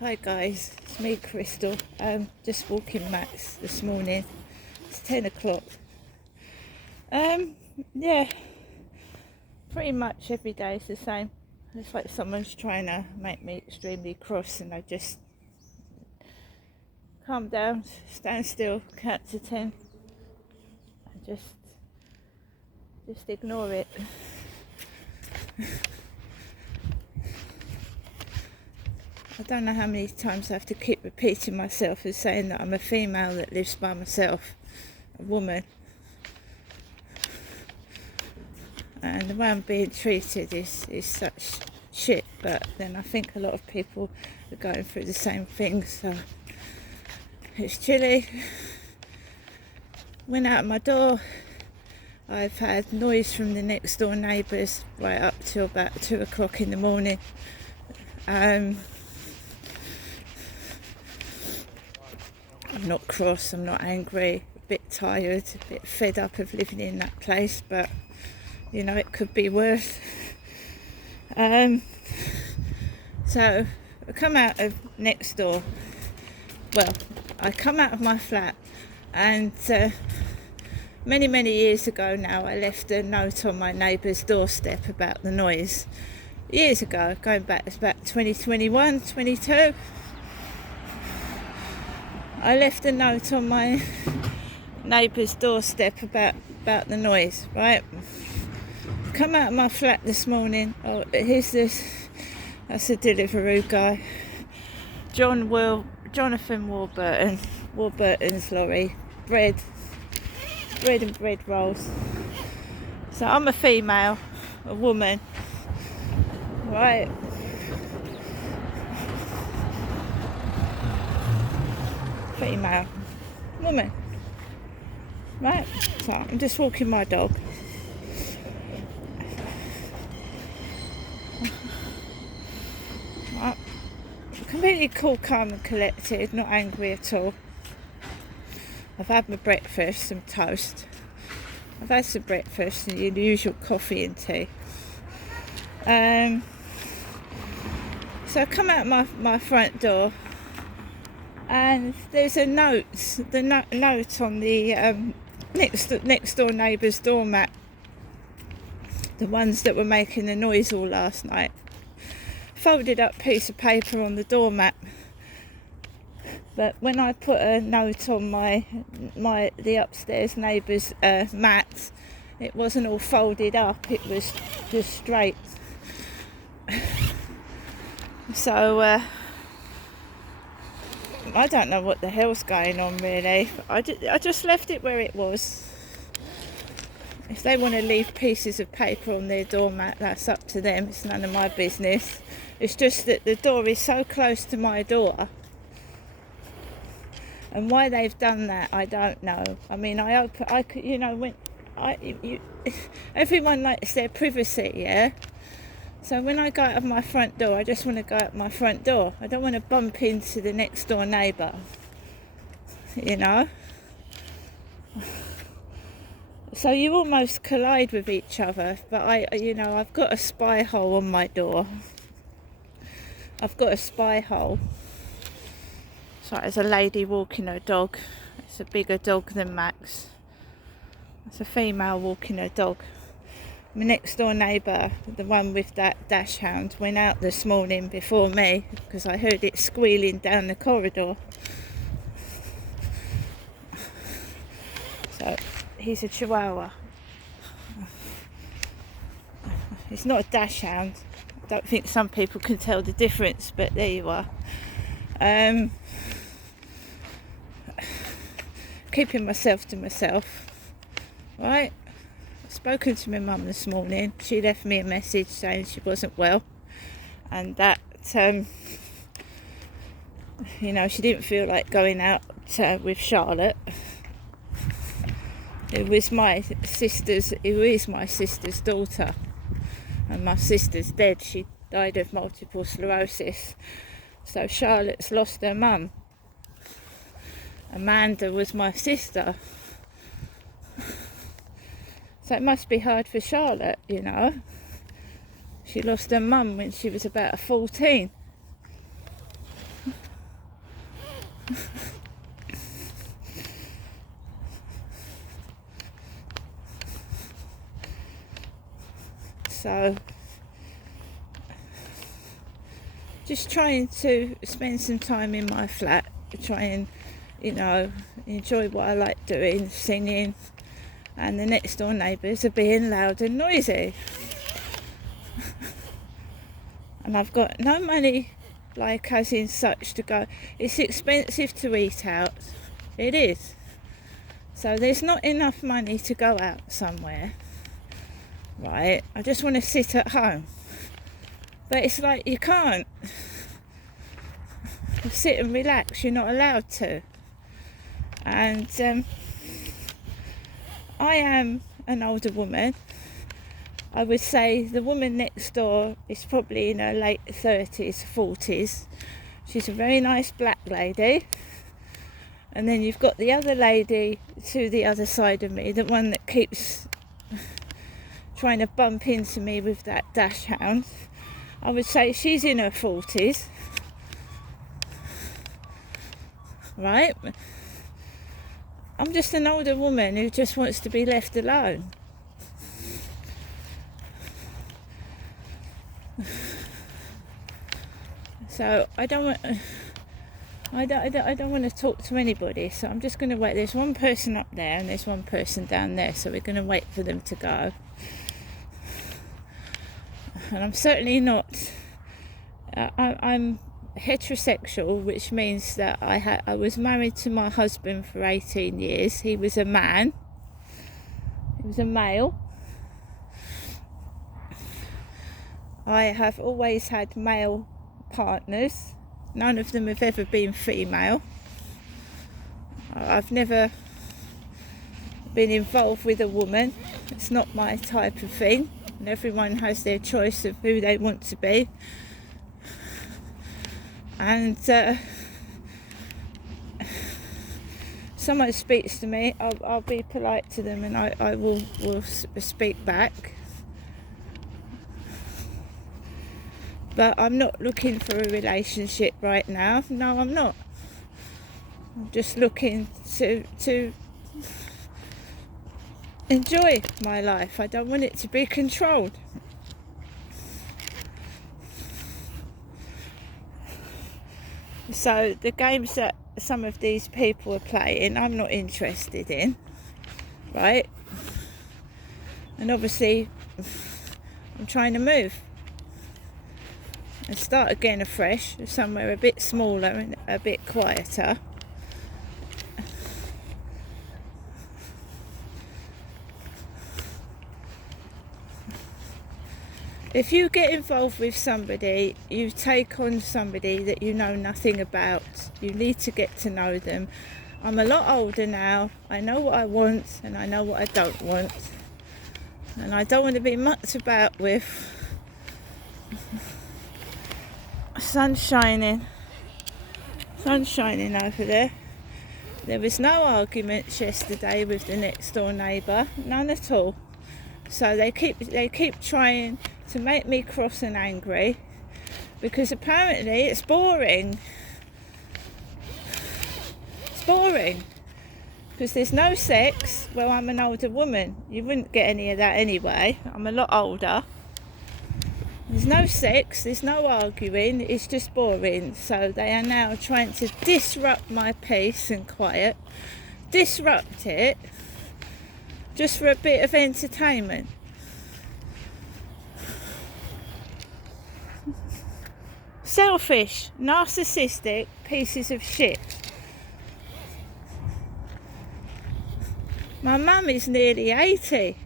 Hi guys, it's me Crystal. Just walking Max this morning. It's 10 o'clock. Yeah, pretty much every day is the same. It's like someone's trying to make me extremely cross and I just calm down, stand still, count to 10 and just ignore it. I don't know how many times I have to keep repeating myself and saying that I'm a female that lives by myself, a woman. And the way I'm being treated is such shit, but then I think a lot of people are going through the same thing, so it's chilly. Went out my door. I've had noise from the next door neighbours right up till about 2 o'clock in the morning. I'm not cross, I'm not angry, a bit tired, a bit fed up of living in that place, but you know, it could be worse. So I come out of next door. Well, I come out of my flat, and many years ago now, I left a note on my neighbour's doorstep about the noise. Years ago, going back, it's about 2021, 22. I left a note on my neighbour's doorstep about the noise, right? Come out of my flat this morning. Oh, here's this. That's a Deliveroo guy. Jonathan Warburton. Warburton's lorry. Bread and bread rolls. So I'm a female, a woman, right? Female, woman, right? So I'm just walking my dog. Right. Completely cool, calm and collected, not angry at all. I've had my breakfast, some toast. I've had some breakfast and the usual coffee and tea. So I come out my front door and there's a note, note on the next door neighbour's doormat. The ones that were making the noise all last night. Folded up piece of paper on the doormat. But when I put a note on the upstairs neighbour's mat, it wasn't all folded up, it was just straight. So I don't know what the hell's going on really. I just left it where it was. If they want to leave pieces of paper on their doormat, that's up to them. It's none of my business. It's just that the door is so close to my door. And why they've done that, I don't know. I mean, everyone likes their privacy, yeah? So when I go out of my front door, I just want to go out my front door. I don't want to bump into the next door neighbour, you know? So you almost collide with each other, but I've got a spy hole on my door. I've got a spy hole. So there's a lady walking her dog. It's a bigger dog than Max. It's a female walking her dog. My next door neighbour, the one with that dash hound, went out this morning before me because I heard it squealing down the corridor. So he's a Chihuahua. It's not a dash hound. I don't think some people can tell the difference, but there you are. Keeping myself to myself, right? I've spoken to my mum this morning. She left me a message saying she wasn't well and that she didn't feel like going out with Charlotte, who is my sister's daughter, and my sister's dead. She died of multiple sclerosis, so Charlotte's lost her mum. Amanda was my sister, so it must be hard for Charlotte, you know. She lost her mum when she was about 14. So just trying to spend some time in my flat, try and, enjoy what I like doing, singing, and the next door neighbours are being loud and noisy. And I've got no money, like as in such, to go. It's expensive to eat out. It is. So there's not enough money to go out somewhere. Right? I just want to sit at home. But it's like you can't. Sit and relax. You're not allowed to. And I am an older woman. I would say the woman next door is probably in her late 30s, 40s. She's a very nice black lady. And then you've got the other lady to the other side of me, the one that keeps trying to bump into me with that dash hound. I would say she's in her 40s. Right? I'm just an older woman who just wants to be left alone. So I don't want to talk to anybody, so I'm just going to wait. There's one person up there and there's one person down there, so we're going to wait for them to go. And I'm certainly not, I'm heterosexual, which means that I was married to my husband for 18 years. He was a man. He was a male. I have always had male partners. None of them have ever been female. I've never been involved with a woman. It's not my type of thing. And everyone has their choice of who they want to be. And someone speaks to me, I'll be polite to them, and I will speak back. But I'm not looking for a relationship right now. No, I'm not. I'm just looking to enjoy my life. I don't want it to be controlled. So the games that some of these people are playing, I'm not interested in, right? And obviously, I'm trying to move and start again afresh, somewhere a bit smaller and a bit quieter. If you get involved with somebody, you take on somebody that you know nothing about. You need to get to know them. I'm a lot older now. I know what I want and I know what I don't want. And I don't want to be mucked about with. Sun's shining over there. There was no arguments yesterday with the next door neighbour, none at all. So they keep trying to make me cross and angry, because apparently it's boring. It's boring because there's no sex. Well, I'm an older woman. You wouldn't get any of that anyway. I'm a lot older. There's no sex, there's no arguing, it's just boring. So they are now trying to disrupt my peace and quiet, disrupt it, just for a bit of entertainment. Selfish, narcissistic pieces of shit. My mum is nearly 80.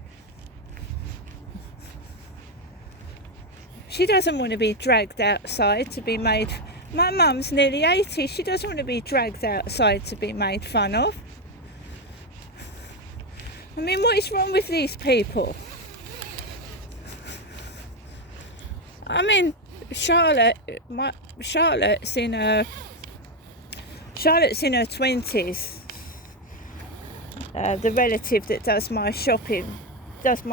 She doesn't want to be dragged outside to be made. My mum's nearly 80. She doesn't want to be dragged outside to be made fun of. I mean, what is wrong with these people? I mean, Charlotte's in her 20s. The relative that does my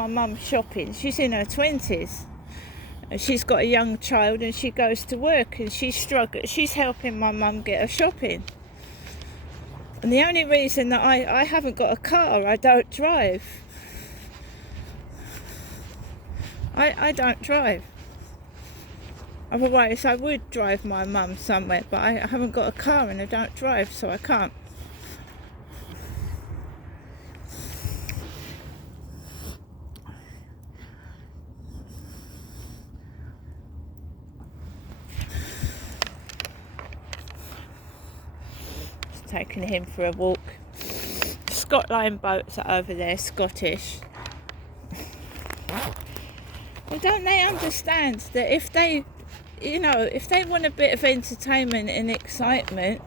mum's shopping, she's in her 20s. She's got a young child and she goes to work and she's helping my mum get her shopping. And the only reason that I haven't got a car, I don't drive. I don't drive. Otherwise I would drive my mum somewhere, but I haven't got a car and I don't drive, so I can't. Just taking him for a walk. Scott Line boats are over there, Scottish. Well, don't they understand that if they want a bit of entertainment and excitement,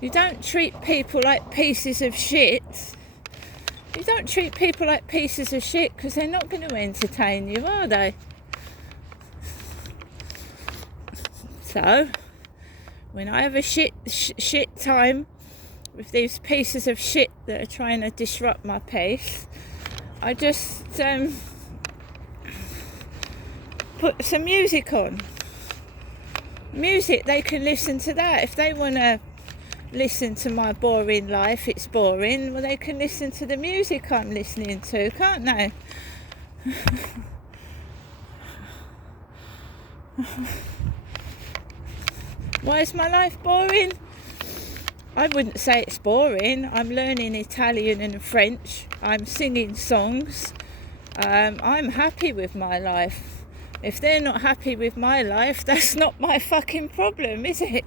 you don't treat people like pieces of shit. You don't treat people like pieces of shit because they're not going to entertain you, are they? So, when I have a shit time with these pieces of shit that are trying to disrupt my peace, I just put some music on. Music, they can listen to that. If they want to listen to my boring life, it's boring, well, they can listen to the music I'm listening to, can't they? Why is my life boring? I wouldn't say it's boring. I'm learning Italian and French. I'm singing songs. I'm happy with my life. If they're not happy with my life, that's not my fucking problem, is it?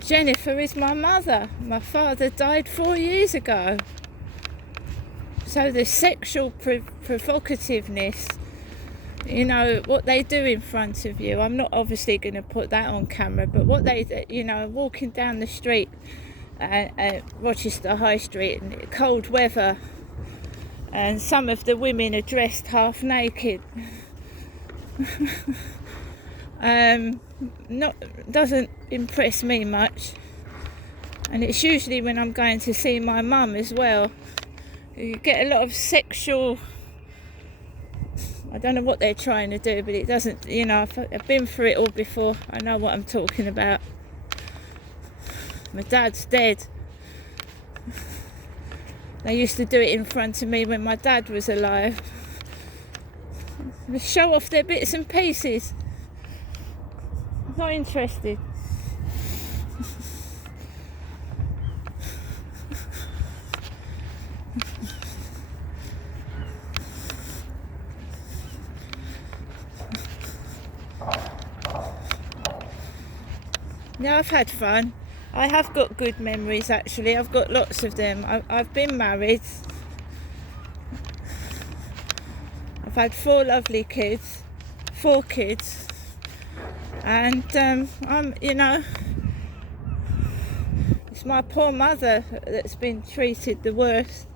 Jennifer is my mother. My father died 4 years ago. So the sexual provocativeness, what they do in front of you, I'm not obviously going to put that on camera, but what they, walking down the street, Rochester High Street, in cold weather, and some of the women are dressed half naked. Doesn't impress me much, and it's usually when I'm going to see my mum as well. You get a lot of sexual, I don't know what they're trying to do, but it doesn't, I've been through it all before. I know what I'm talking about. My dad's dead. They used to do it in front of me when my dad was alive. They show off their bits and pieces. Not interested. Yeah, I've had fun. I have got good memories, actually. I've got lots of them. I've been married. I've had 4 lovely kids. 4 kids. And, it's my poor mother that's been treated the worst.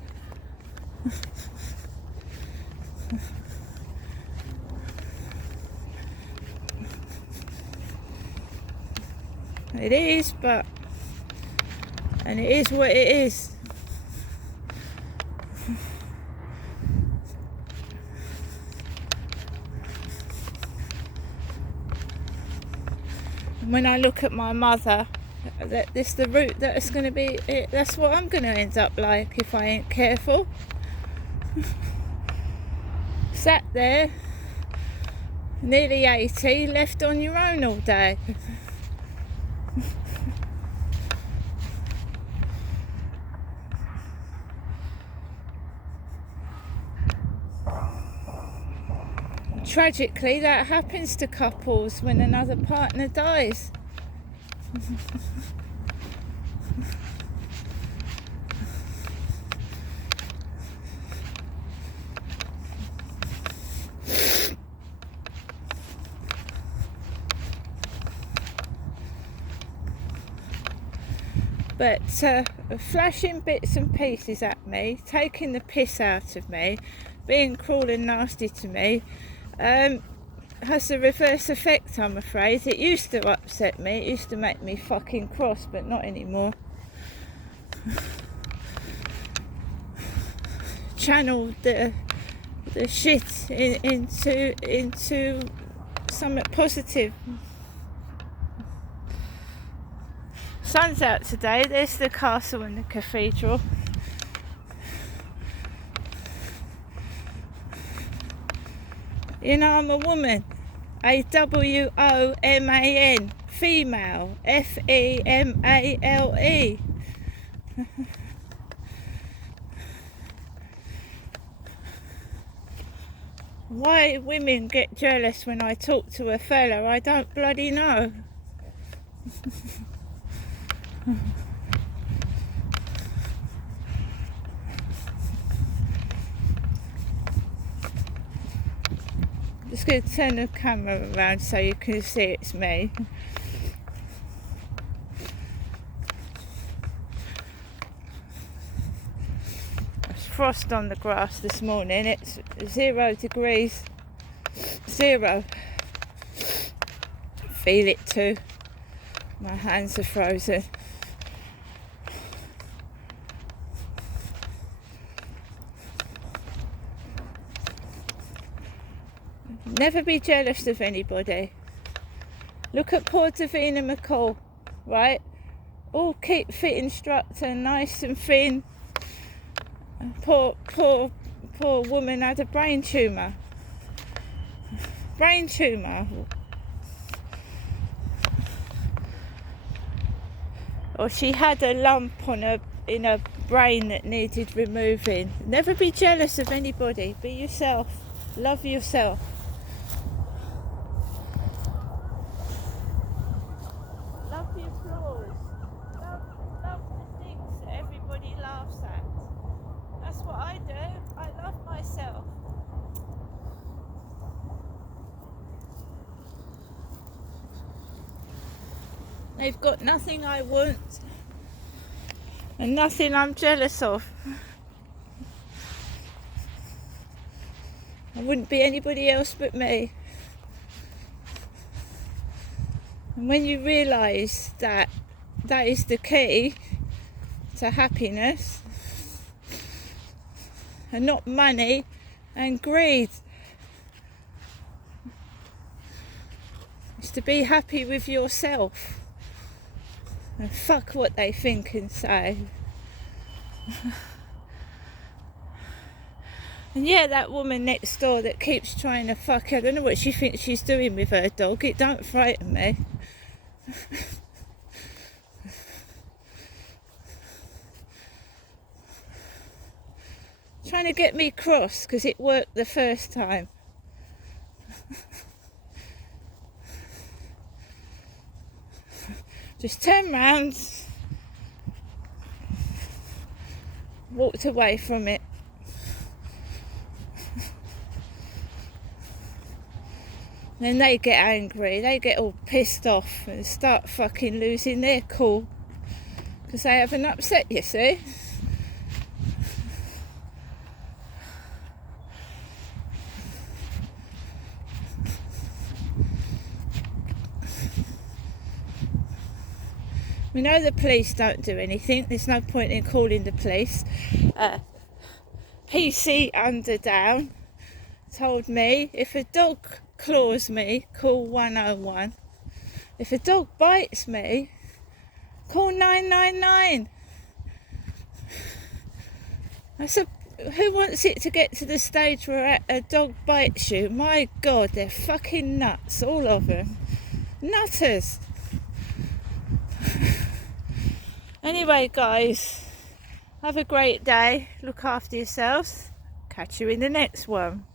It is, and it is what it is. And when I look at my mother, that's the route that it's going to be. That's what I'm going to end up like if I ain't careful. Sat there, nearly 80, left on your own all day. Tragically, that happens to couples when another partner dies. But flashing bits and pieces at me, taking the piss out of me, being cruel and nasty to me, has a reverse effect, I'm afraid. It used to upset me, it used to make me fucking cross, but not anymore. Channel the shit into something positive. Sun's out today. There's the castle and the cathedral. You know, I'm a woman. A-W-O-M-A-N. Female. F-E-M-A-L-E. Why women get jealous when I talk to a fella, I don't bloody know. Just going to turn the camera around so you can see it's me. There's frost on the grass this morning. It's 0 degrees. 0. Feel it too. My hands are frozen. Never be jealous of anybody. Look at poor Davina McCall, right? All keep fit instructor, nice and thin. Poor woman had a brain tumour. Brain tumour. Or she had a lump in her brain that needed removing. Never be jealous of anybody. Be yourself. Love yourself. Love the applause. Love the things that everybody laughs at. That's what I do. I love myself. They've got nothing I want and nothing I'm jealous of. I wouldn't be anybody else but me. And when you realise that that is the key to happiness, and not money and greed, is to be happy with yourself and fuck what they think and say. And yeah, that woman next door that keeps trying to fuck her, I don't know what she thinks she's doing with her dog. It don't frighten me. Trying to get me cross because it worked the first time. Just turned round, walked away from it. Then they get angry, they get all pissed off and start fucking losing their cool because they haven't upset you, see? We know the police don't do anything. There's no point in calling the police. PC Underdown told me if a dog claws me, call 101. If a dog bites me, call 999. I said, who wants it to get to the stage where a dog bites you? My God, they're fucking nuts, all of them. Nutters. Anyway, guys, have a great day. Look after yourselves. Catch you in the next one.